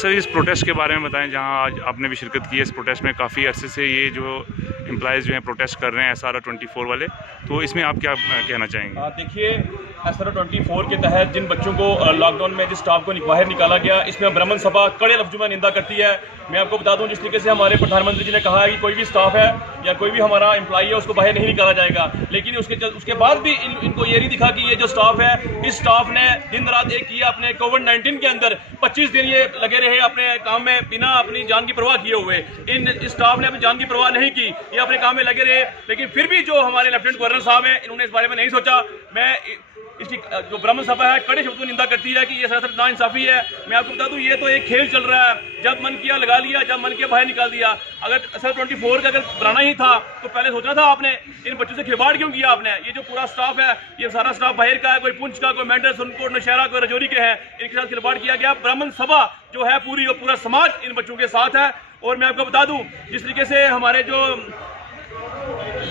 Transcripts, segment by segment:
Sir इस protest के बारे में बताएं, जहां आज आपने भी शिरकत की है इस प्रोटेस्ट में। काफ़ी अरसे से ये जो एम्प्लॉयज़ जो हैं प्रोटेस्ट कर रहे हैं SRO 24 वाले, तो इसमें आप क्या कहना चाहेंगे? देखिए, SRO 24 के तहत जिन बच्चों को लॉकडाउन में जिस स्टाफ को बाहर निकाला गया, इसमें ब्राह्मण सभा कड़े लफ्ज़ों में निंदा करती है। मैं आपको बता दूं, जिस तरीके से हमारे प्रधानमंत्री जी ने कहा है कि कोई भी स्टाफ है या कोई भी हमारा एम्प्लॉई है उसको बाहर नहीं निकाला जाएगा, लेकिन उसके बाद भी इनको ये नहीं दिखा कि ये जो स्टाफ है, इस स्टाफ ने दिन रात एक किया अपने कोविड-19 के अंदर 25 दिन ये लगे रहे अपने काम में बिना अपनी जान की परवाह किए हुए। इस स्टाफ ने अपनी जान की परवाह नहीं की, ये अपने काम में लगे रहे, लेकिन फिर भी जो हमारे लेफ्टिनेंट गवर्नर साहब हैं इन्होंने इस बारे में नहीं सोचा। मैं इसकी जो ब्राह्मण सभा है कड़े शब्दों में निंदा करती है कि ये सरासर नाइंसाफ़ी है। मैं आपको बता दूं, ये तो एक खेल चल रहा है, जब मन किया लगा लिया, जब मन किया बाहर निकाल दिया। अगर SRO 24 का अगर बनाना ही था तो पहले सोचना था आपने, इन बच्चों से खिलवाड़ क्यों किया आपने। ये जो पूरा स्टाफ है, ये सारा स्टाफ बाहर का है, कोई पुंछ का, कोई मेंढर, सोनकोट, नौशहरा, कोई रजौरी के हैं, इनके साथ खिलवाड़ किया गया। ब्राह्मण सभा जो है पूरा समाज इन बच्चों के साथ है। और मैं आपको बता दूं, जिस तरीके से हमारे जो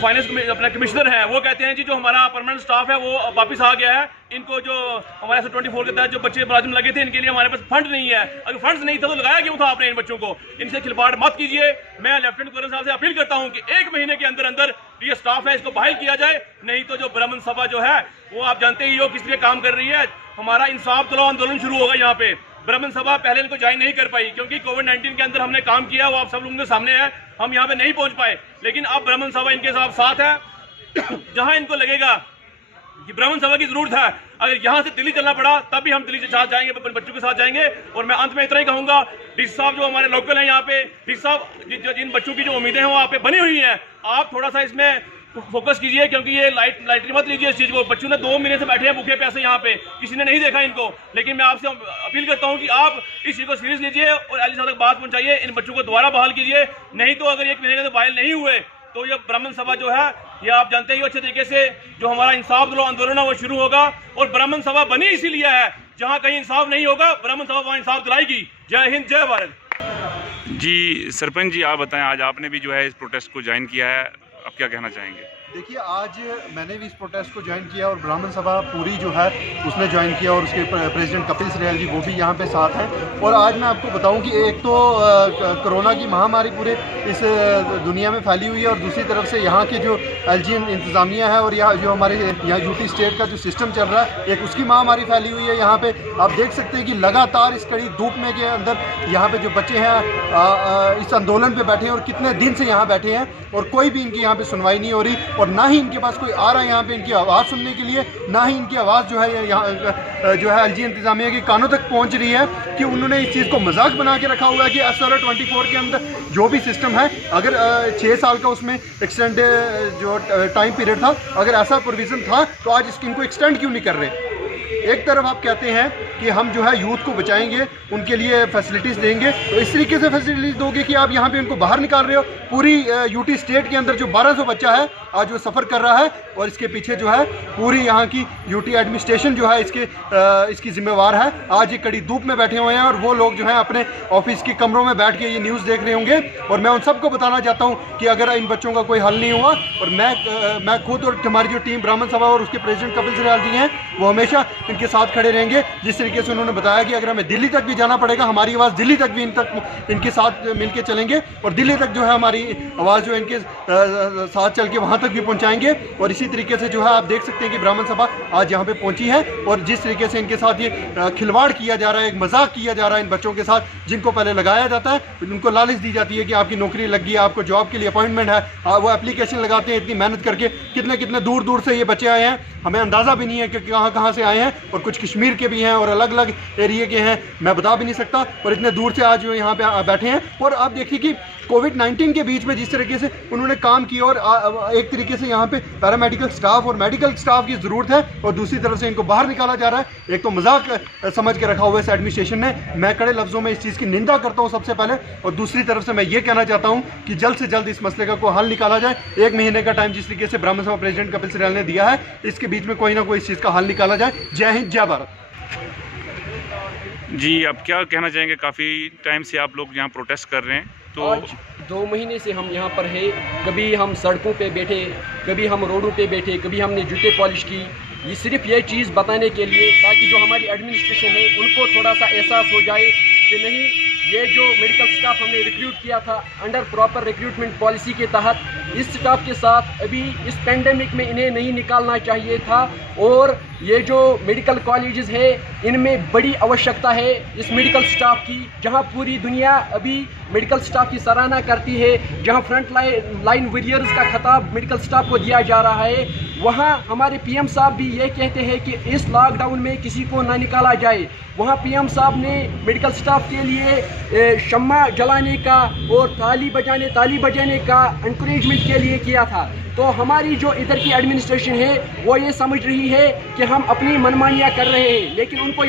फाइनेंस अपना कमिश्नर है वो कहते हैं जी जो हमारा परमानेंट स्टाफ है वो वापस आ गया है, इनको जो हमारे SRO 24 के तहत जो बच्चे मुलाजिम लगे थे इनके लिए हमारे पास फंड नहीं है। अगर फंड्स नहीं था तो लगाया क्यों था आपने इन बच्चों को? इनसे खिलवाड़ मत कीजिए। मैं लेफ्टिनेंट गवर्नर साहब से अपील करता हूं कि 1 महीने के अंदर अंदर ये स्टाफ है इसको बहाल किया जाए, नहीं तो जो ब्राह्मण सभा जो है वो आप जानते ही हो किस लिए काम कर रही है। हमारा इंसाफ दिलाओ आंदोलन शुरू होगा यहाँ पे। ब्राह्मण सभा पहले इनको ज्वाइन नहीं कर पाई क्योंकि कोविड-19 के अंदर हमने काम किया, वो आप सब लोगों के सामने है, हम यहाँ पे नहीं पहुंच पाए। लेकिन अब ब्राह्मण सभा इनके साथ है। जहां इनको लगेगा कि ब्राह्मण सभा की जरूरत है, अगर यहां से दिल्ली चलना पड़ा तब भी हम दिल्ली के साथ जाएंगे, बच्चों के साथ जाएंगे। और मैं अंत में इतना ही कहूंगा, डीसी साहब जो हमारे लोकल हैं यहाँ पे, डीसी साहब जिन बच्चों की जो उम्मीदें हैं वो आप पे बनी हुई हैं, आप थोड़ा सा इसमें फोकस कीजिए, क्योंकि ये लाइटली मत लीजिए इस चीज़ को। बच्चों ने 2 महीने से बैठे हैं भूखे प्यासे यहाँ पे, किसी ने नहीं देखा इनको। लेकिन मैं आपसे अपील करता हूँ कि आप इस चीज़ को सीरियस लीजिए और एलजी साहब तक बात पहुँचाइए, इन बच्चों को दोबारा बहाल कीजिए। नहीं तो अगर 1 महीने के अंदर बहाल नहीं हुए तो ये ब्राह्मण सभा जो है, ये आप जानते ही अच्छे तरीके से जो हमारा इंसाफ दिलाओ आंदोलन है वो शुरू होगा। और ब्राह्मण सभा बनी इसीलिए है, जहाँ कहीं इंसाफ नहीं होगा ब्राह्मण सभा वहाँ इंसाफ दिलाएगी। जय हिंद, जय भारत। जी सरपंच जी, आप बताएं, आज आपने भी जो है इस प्रोटेस्ट को ज्वाइन किया है, आप क्या कहना चाहेंगे? देखिए, आज मैंने भी इस प्रोटेस्ट को ज्वाइन किया और ब्राह्मण सभा पूरी जो है उसने ज्वाइन किया, और उसके प्रेसिडेंट कपिल सिब्बल जी वो भी यहाँ पे साथ हैं। और आज मैं आपको बताऊं कि एक तो कोरोना की महामारी पूरे इस दुनिया में फैली हुई है, और दूसरी तरफ से यहाँ की जो एलजी इंतज़ामिया है और यहाँ जो हमारे यहाँ यूटी स्टेट का जो सिस्टम चल रहा है, एक उसकी महामारी फैली हुई है। यहाँ पे आप देख सकते हैं कि लगातार इस कड़ी धूप में के अंदर यहाँ पे जो बच्चे हैं इस आंदोलन पे बैठे हैं, और कितने दिन से यहाँ बैठे हैं, और कोई भी इनकी यहाँ पे सुनवाई नहीं हो रही, और ना ही इनके पास कोई आ रहा है यहाँ पे इनकी आवाज़ सुनने के लिए, ना ही इनकी आवाज़ जो है यहाँ जो है एलजी इंतज़ामिया के कानों तक पहुँच रही है। कि उन्होंने इस चीज़ को मजाक बना के रखा हुआ है कि SRO 24 के अंदर जो भी सिस्टम है, अगर 6 साल का उसमें एक्सटेंड जो टाइम पीरियड था, अगर ऐसा प्रोविज़न था तो आज इनको एक्सटेंड क्यों नहीं कर रहे? एक तरफ आप कहते हैं कि हम जो है यूथ को बचाएंगे, उनके लिए फैसिलिटीज़ देंगे, तो इस तरीके से फैसिलिटीज़ दोगे कि आप यहाँ पे उनको बाहर निकाल रहे हो। पूरी यूटी स्टेट के अंदर जो 1200 बच्चा है आज वो सफ़र कर रहा है, और इसके पीछे जो है पूरी यहाँ की यूटी एडमिनिस्ट्रेशन जो है इसकी जिम्मेवार है। आज ये कड़ी धूप में बैठे हुए हैं, और वो लोग जो हैं अपने ऑफिस के कमरों में बैठ के ये न्यूज़ देख रहे होंगे। और मैं उन सबको बताना चाहता हूँ कि अगर इन बच्चों का कोई हल नहीं हुआ, और मैं खुद और हमारी जो टीम ब्राह्मण सभा और उसके प्रेसिडेंट कपिल सिब्बल जी हैं वो हमेशा इनके साथ खड़े रहेंगे। जिस तरीके से उन्होंने बताया कि अगर हमें दिल्ली तक भी जाना पड़ेगा, हमारी आवाज़ दिल्ली तक भी इनके साथ मिलके चलेंगे, और दिल्ली तक जो है हमारी आवाज़ जो है इनके साथ चल के वहाँ तक भी पहुँचाएंगे। और इसी तरीके से जो है आप देख सकते हैं कि ब्राह्मण सभा आज यहाँ पे पहुँची है, और जिस तरीके से इनके साथ ये खिलवाड़ किया जा रहा है, एक मजाक किया जा रहा है इन बच्चों के साथ, जिनको पहले लगाया जाता है, उनको लालच दी जाती है कि आपकी नौकरी लग गई है, आपको जॉब के लिए अपॉइंटमेंट है, वो एप्लीकेशन लगाते हैं इतनी मेहनत करके। कितने दूर दूर से ये बच्चे आए हैं, हमें अंदाज़ा भी नहीं है कि कहाँ से आए हैं, और कुछ कश्मीर के भी हैं और अलग अलग एरिए के हैं, मैं बता भी नहीं सकता, और इतने दूर से आज यहाँ पे बैठे हैं। और आप देखिए कि कोविड-19 के बीच में जिस तरीके से उन्होंने काम किया, और एक तरीके से यहाँ पे पैरामेडिकल स्टाफ और मेडिकल स्टाफ की ज़रूरत है, और दूसरी तरफ से इनको बाहर निकाला जा रहा है। एक तो मजाक समझ के रखा हुआ है इस एडमिनिस्ट्रेशन ने, मैं कड़े लफ्ज़ों में इस चीज़ की निंदा करता हूँ सबसे पहले। और दूसरी तरफ से मैं ये कहना चाहता हूँ कि जल्द से जल्द इस मसले का कोई हल निकाला जाए। 1 महीने का टाइम जिस तरीके से ब्राह्मण सभा प्रेसिडेंट कपिल सिब्बल ने दिया है, इसके बीच में कोई ना कोई इस चीज़ का हल निकाला जाए। जय हिंद, जय भारत। जी, अब क्या कहना चाहेंगे? काफ़ी टाइम से आप लोग यहाँ प्रोटेस्ट कर रहे हैं, तो आज 2 महीने से हम यहाँ पर है। कभी हम सड़कों पे बैठे, कभी हम रोडों पे बैठे, कभी हमने जूते पॉलिश की। ये सिर्फ ये चीज़ बताने के लिए ताकि जो हमारी एडमिनिस्ट्रेशन है उनको थोड़ा सा एहसास हो जाए कि नहीं, ये जो मेडिकल स्टाफ हमने रिक्रूट किया था अंडर प्रॉपर रिक्रूटमेंट पॉलिसी के तहत, इस स्टाफ के साथ अभी इस पेंडेमिक में इन्हें नहीं निकालना चाहिए था। और ये जो मेडिकल कॉलेजेस है इनमें बड़ी आवश्यकता है इस मेडिकल स्टाफ की, जहां पूरी दुनिया अभी मेडिकल स्टाफ की सराहना करती है, जहां फ्रंट लाइन वॉरियर्स का खिताब मेडिकल स्टाफ को दिया जा रहा है, वहां हमारे पीएम साहब भी ये कहते हैं कि इस लॉकडाउन में किसी को ना निकाला जाए। वहां पीएम साहब ने मेडिकल स्टाफ के लिए शम्मा जलाने का और ताली बजाने का एनकरेजमेंट के लिए किया था। तो हमारी जो इधर की एडमिनिस्ट्रेशन है वो ये समझ रही है कि हम अपनी मनमानियाँ कर रहे हैं, लेकिन उनको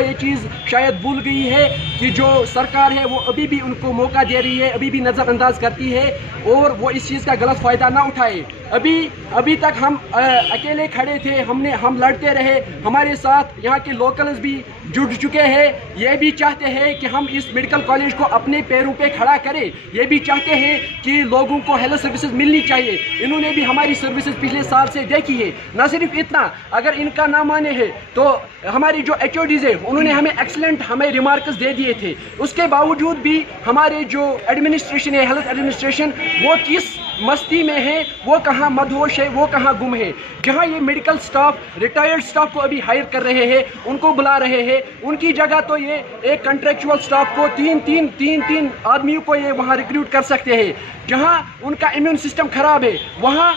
ये चीज़ शायद भूल गई है कि जो सरकार है वो अभी भी उनको मौका दे रही है, अभी भी नज़रअंदाज करती है और वो इस चीज़ का गलत फ़ायदा ना उठाए। अभी तक हम अकेले खड़े थे, हम लड़ते रहे, हमारे साथ यहाँ के लोकल्स भी जुड़ चुके हैं। ये भी चाहते हैं कि हम इस मेडिकल कॉलेज को अपने पैरों पे खड़ा करें, ये भी चाहते हैं कि लोगों को हेल्थ सर्विसेज मिलनी चाहिए। इन्होंने भी हमारी सर्विसेज पिछले साल से देखी है। ना सिर्फ इतना, अगर इनका ना माने है तो हमारी जो HODs है उन्होंने हमें रिमार्क्स दे दिए थे। उसके बावजूद भी हमारे जो एडमिनिस्ट्रेशन है, हेल्थ एडमिनिस्ट्रेशन, वो किस मस्ती में है, वो कहाँ मदहोश है, वो कहाँ गुम है। जहाँ ये मेडिकल स्टाफ रिटायर्ड स्टाफ को अभी हायर कर रहे हैं, उनको बुला रहे हैं, उनकी जगह तो ये एक कॉन्ट्रेक्चुअल स्टाफ को तीन आदमियों को ये वहाँ रिक्रूट कर सकते हैं। जहाँ उनका इम्यून सिस्टम खराब है, वहाँ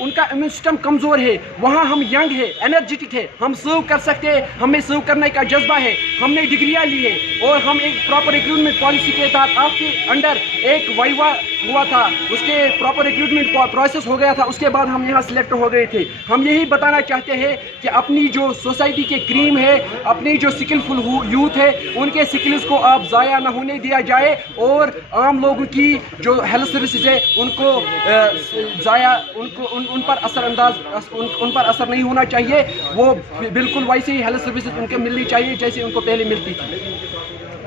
उनका इम्यून सिस्टम कमज़ोर है, वहाँ हम यंग है, एनर्जेटिक है, हम सर्व कर सकते हैं, हमें सर्व करने का जज्बा है, हमने डिग्रियाँ ली है और हम एक प्रॉपर रिक्रूटमेंट पॉलिसी के तहत आपके अंडर एक वाइवा हुआ था, उसके प्रॉपर रिक्रूटमेंट प्रोसेस हो गया था, उसके बाद हम यहाँ सिलेक्ट हो गए थे। हम यही बताना चाहते हैं कि अपनी जो सोसाइटी के क्रीम है, अपनी जो स्किलफुल यूथ है, उनके स्किल्स को आप ज़ाया ना होने दिया जाए और आम लोगों की जो हेल्थ सर्विसेज है उनको उन पर असर नहीं होना चाहिए। वो बिल्कुल वैसे ही हेल्थ सर्विसेज उनको मिलनी चाहिए जैसे उनको पहले मिलती थी।